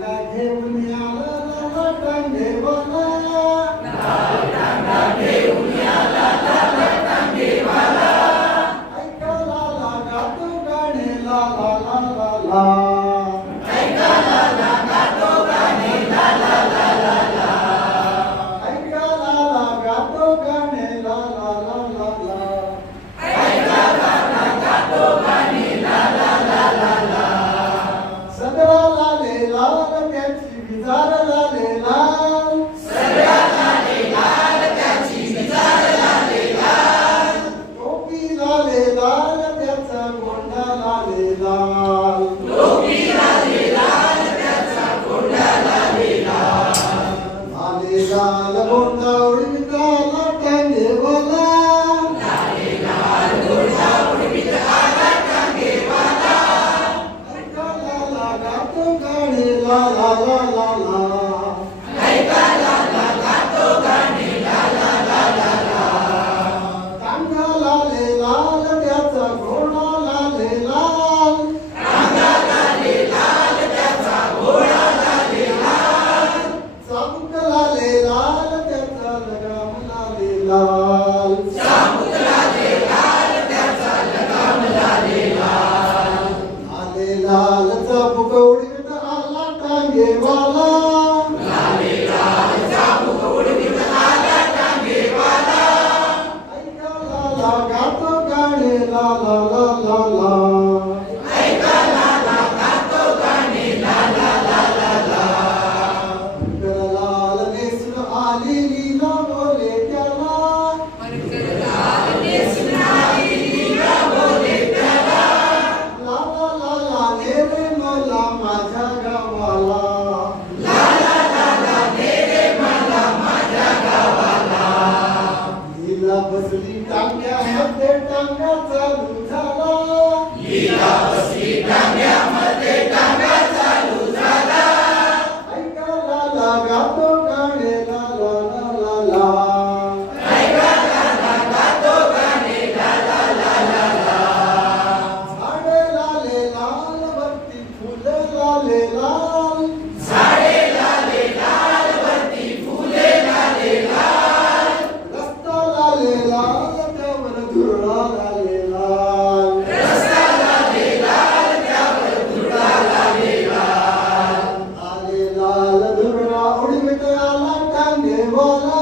কাঁধে উনিয়া गाणे ला ला ला ला ला टांगा लाले लाल त्याचा घोडा लाले लाल चाबूक लाले लाल त्याचा लगाम लाले लाल लाले लीला बसली टांग्या मध्ये टांगा चालू झाला. लीला बसली टांग्या मध्ये Glória